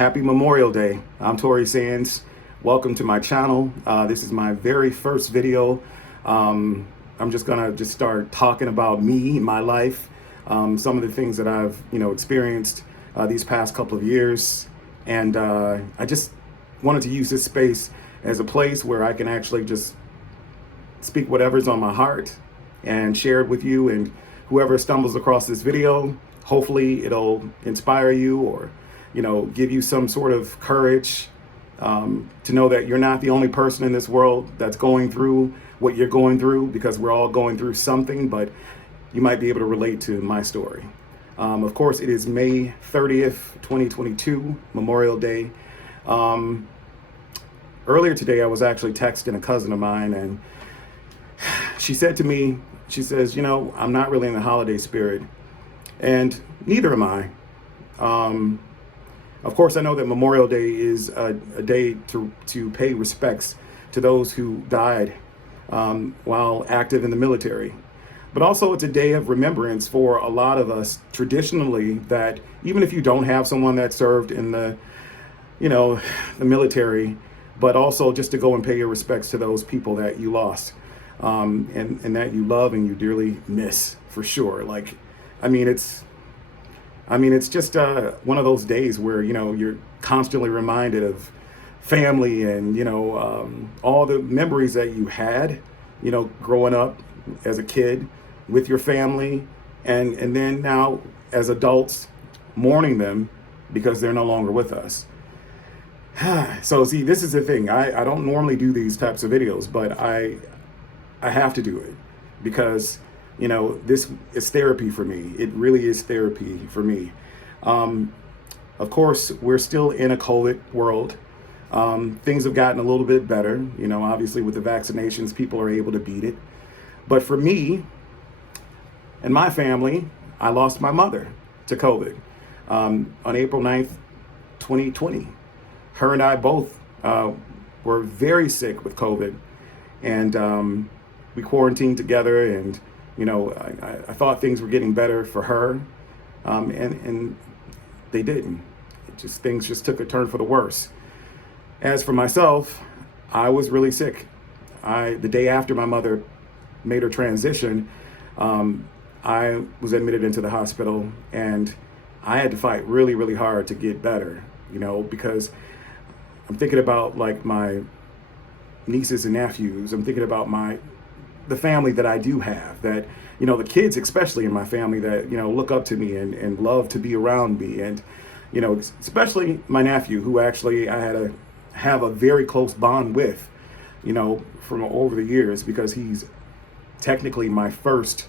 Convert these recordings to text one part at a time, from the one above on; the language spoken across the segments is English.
Happy Memorial Day. I'm Tori Sands. Welcome to my channel. This is my very first video. I'm just gonna start talking about me, my life, some of the things that I've experienced these past couple of years, and I just wanted to use this space as a place where I can actually just speak whatever's on my heart and share it with you. And whoever stumbles across this video, hopefully it'll inspire you or give you some sort of courage to know that you're not the only person in this world that's going through what you're going through, because we're all going through something, but you might be able to relate to my story. Of course, it is May 30th, 2022, Memorial Day. Earlier today, I was actually texting a cousin of mine, and she said to me, she says, I'm not really in the holiday spirit, and neither am I. Of course, I know that Memorial Day is a day to pay respects to those who died while active in the military. But also it's a day of remembrance for a lot of us traditionally, that even if you don't have someone that served in the military, but also just to go and pay your respects to those people that you lost and that you love and you dearly miss, for sure. It's just one of those days where, you're constantly reminded of family and, all the memories that you had, growing up as a kid with your family, and then now as adults mourning them because they're no longer with us. So see, this is the thing. I don't normally do these types of videos, but I have to do it because this is therapy for me. It really is therapy for me. Of course, we're still in a COVID world. Things have gotten a little bit better. Obviously with the vaccinations, people are able to beat it. But for me and my family, I lost my mother to COVID on April 9th, 2020. Her and I both were very sick with COVID, and we quarantined together, and I thought things were getting better for her, and they didn't. Things just took a turn for the worse. As for myself, I was really sick. The day after my mother made her transition, I was admitted into the hospital, and I had to fight really, really hard to get better, because I'm thinking about like my nieces and nephews. I'm thinking about the family that I do have, that, the kids, especially in my family, that, look up to me and love to be around me. And, especially my nephew, who actually I had to have a very close bond with, from over the years, because he's technically my first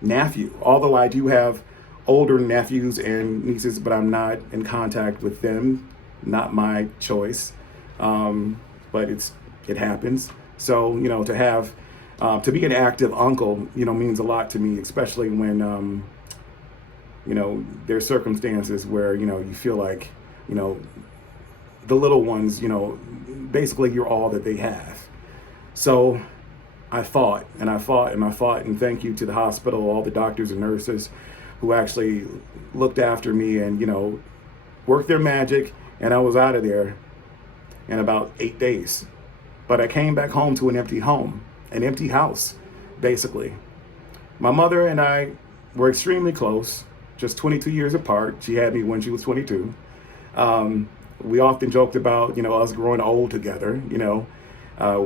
nephew. Although I do have older nephews and nieces, but I'm not in contact with them. Not my choice. But it happens. So, to be an active uncle, means a lot to me, especially when, there's circumstances where, you feel like, the little ones, basically you're all that they have. So I fought and I fought and I fought, and thank you to the hospital, all the doctors and nurses who actually looked after me and, worked their magic, and I was out of there in about 8 days. But I came back home to an empty home, an empty house, basically. My mother and I were extremely close, just 22 years apart. She had me when she was 22. We often joked about, us growing old together.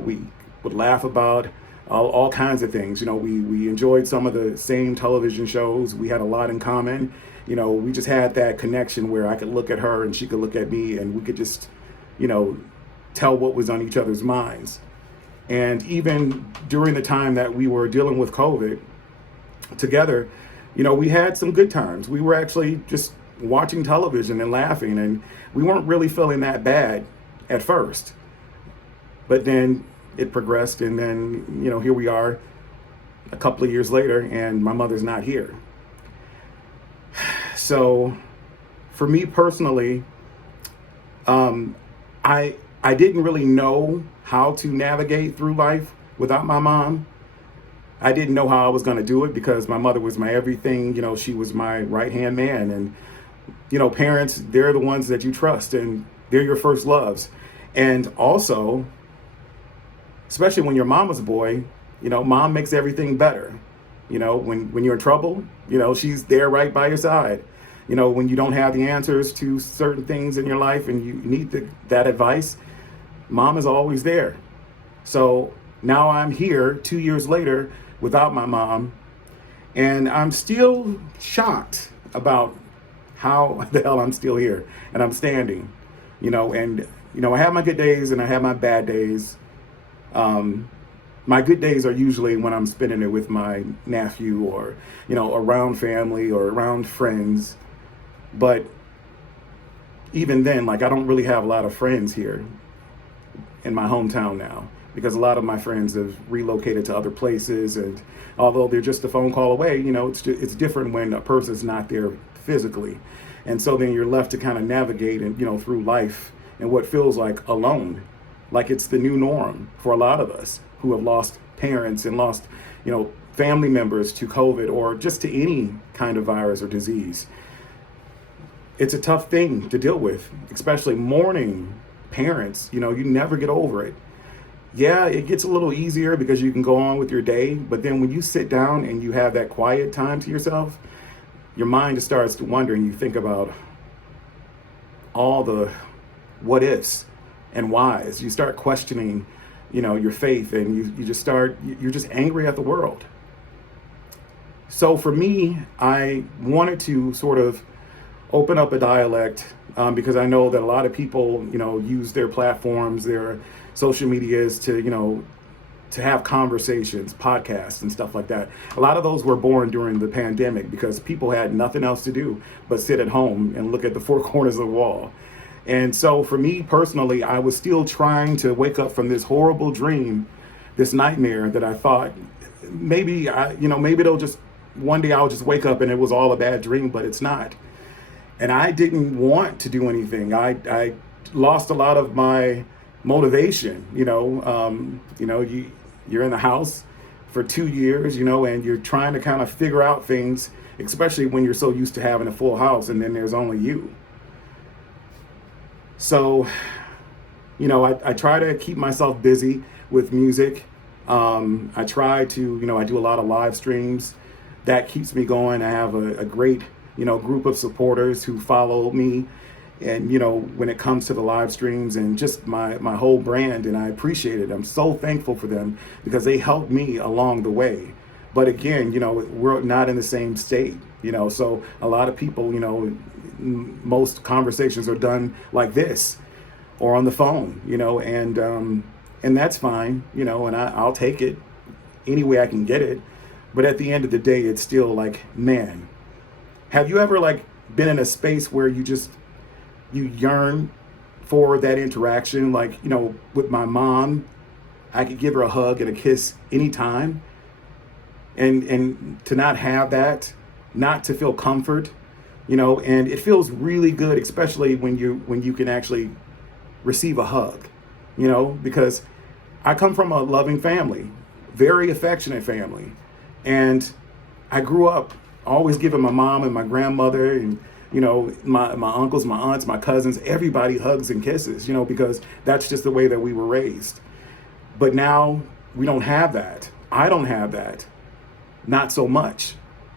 We would laugh about all kinds of things. We enjoyed some of the same television shows. We had a lot in common. We just had that connection where I could look at her and she could look at me, and we could just, tell what was on each other's minds. And even during the time that we were dealing with COVID together, we had some good times. We were actually just watching television and laughing, and we weren't really feeling that bad at first. But then it progressed, and then, here we are a couple of years later, and my mother's not here. So for me personally, I didn't really know how to navigate through life without my mom. I didn't know how I was going to do it because my mother was my everything. She was my right-hand man, and parents, they're the ones that you trust, and they're your first loves. And also, especially when your mama's a boy, mom makes everything better. When you're in trouble, she's there right by your side. When you don't have the answers to certain things in your life and you need that advice, mom is always there. So now I'm here 2 years later without my mom, and I'm still shocked about how the hell I'm still here and I'm standing. I have my good days and I have my bad days. My good days are usually when I'm spending it with my nephew or, around family or around friends. But even then, I don't really have a lot of friends here in my hometown now, because a lot of my friends have relocated to other places. And although they're just a phone call away, it's different when a person's not there physically. And so then you're left to kind of navigate and, through life and what feels like alone. Like it's the new norm for a lot of us who have lost parents and lost, family members to COVID or just to any kind of virus or disease. It's a tough thing to deal with, especially mourning parents. You never get over it. Yeah, it gets a little easier because you can go on with your day. But then when you sit down and you have that quiet time to yourself, your mind just starts to wonder, and you think about all the what ifs and whys. You start questioning, your faith, and you're just angry at the world. So for me, I wanted to sort of open up a dialect because I know that a lot of people, use their platforms, their social medias to have conversations, podcasts and stuff like that. A lot of those were born during the pandemic because people had nothing else to do but sit at home and look at the four corners of the wall. And so for me personally, I was still trying to wake up from this horrible dream, this nightmare that I thought maybe it'll just, one day I'll just wake up and it was all a bad dream, but it's not. And I didn't want to do anything. I lost a lot of my motivation. You're in the house for 2 years, and you're trying to kind of figure out things, especially when you're so used to having a full house and then there's only you. So, I try to keep myself busy with music. I try to, I do a lot of live streams. That keeps me going. I have a great, group of supporters who follow me. And, when it comes to the live streams and just my whole brand, and I appreciate it. I'm so thankful for them because they helped me along the way. But again, we're not in the same state, so a lot of people, most conversations are done like this or on the phone, and that's fine, and I'll take it any way I can get it. But at the end of the day, it's still like, man, have you ever been in a space where you yearn for that interaction? With my mom, I could give her a hug and a kiss anytime. And to not have that, not to feel comfort, and it feels really good, especially when you can actually receive a hug, because I come from a loving family, very affectionate family. And I grew up always giving my mom and my grandmother and, my uncles, my aunts, my cousins, everybody hugs and kisses, because that's just the way that we were raised. But now we don't have that. I don't have that. Not so much.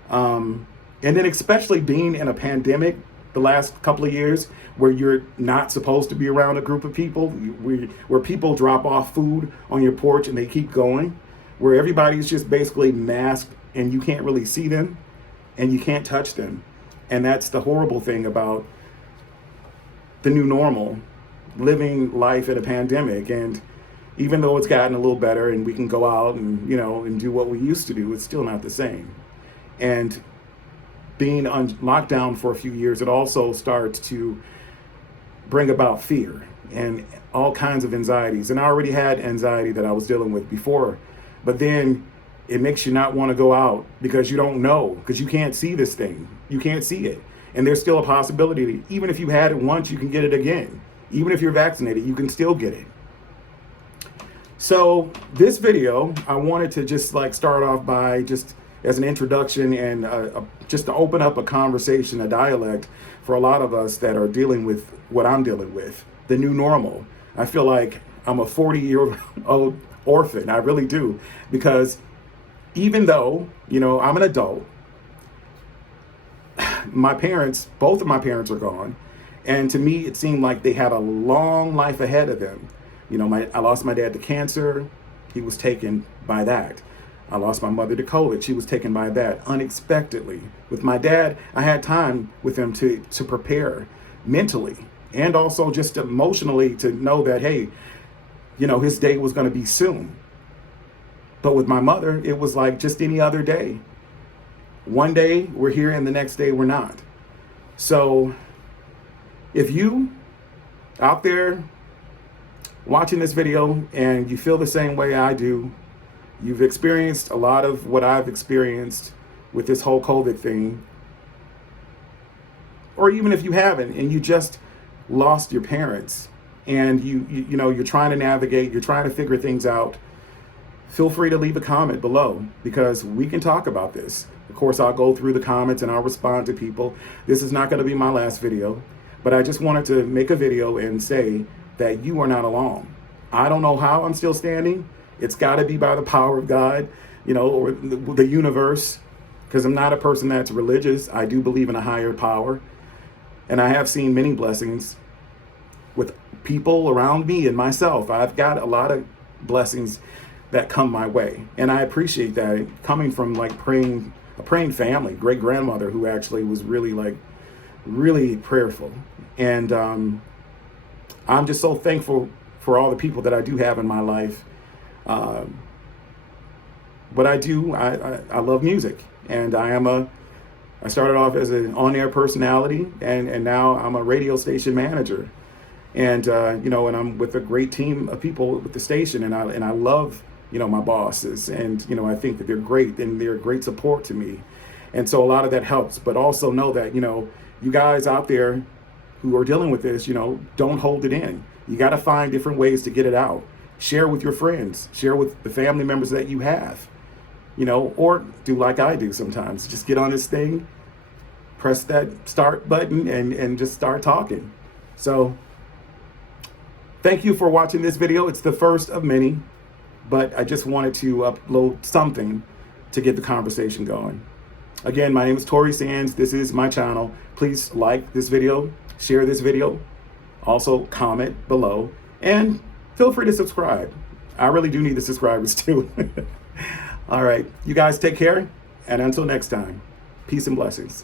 And then especially being in a pandemic the last couple of years where you're not supposed to be around a group of people, where people drop off food on your porch and they keep going, where everybody's just basically masked and you can't really see them and you can't touch them. And that's the horrible thing about the new normal, living life in a pandemic. And even though it's gotten a little better and we can go out and, and do what we used to do, it's still not the same. And being on lockdown for a few years, it also starts to bring about fear and all kinds of anxieties. And I already had anxiety that I was dealing with before, but then it makes you not want to go out because you don't know, because you can't see this thing. You can't see it. And there's still a possibility that even if you had it once, you can get it again. Even if you're vaccinated, you can still get it. So this video, I wanted to just start off by just as an introduction and just to open up a conversation, a dialect for a lot of us that are dealing with what I'm dealing with, the new normal. I feel like I'm a 40-year-old orphan. I really do. Because even though, I'm an adult, both of my parents are gone. And to me, it seemed like they had a long life ahead of them. I lost my dad to cancer. He was taken by that. I lost my mother to COVID. She was taken by that unexpectedly. With my dad, I had time with him to prepare mentally and also just emotionally to know that, hey, his day was going to be soon. But with my mother, it was like just any other day. One day we're here and the next day we're not. So if you out there watching this video and you feel the same way I do, you've experienced a lot of what I've experienced with this whole COVID thing, or even if you haven't and you just lost your parents and you're trying to navigate, you're trying to figure things out, feel free to leave a comment below because we can talk about this. Of course, I'll go through the comments and I'll respond to people. This is not going to be my last video, but I just wanted to make a video and say that you are not alone. I don't know how I'm still standing. It's got to be by the power of God, or the universe, because I'm not a person that's religious. I do believe in a higher power. And I have seen many blessings with people around me and myself. I've got a lot of blessings that come my way. And I appreciate that coming from a praying family, great grandmother who actually was really prayerful. And I'm just so thankful for all the people that I do have in my life. But I love music, and I started off as an on-air personality, and now I'm a radio station manager, and and I'm with a great team of people with the station, and I love my bosses, and I think that they're great and they're a great support to me, and so a lot of that helps. But also know that you guys out there who are dealing with this, don't hold it in. You got to find different ways to get it out. Share with your friends, share with the family members that you have, or do like I do sometimes. Just get on this thing, press that start button and just start talking. So thank you for watching this video. It's the first of many, but I just wanted to upload something to get the conversation going. Again, my name is Tory Sands. This is my channel. Please like this video, share this video, also comment below, and feel free to subscribe. I really do need the subscribers too. All right, you guys take care, and until next time, peace and blessings.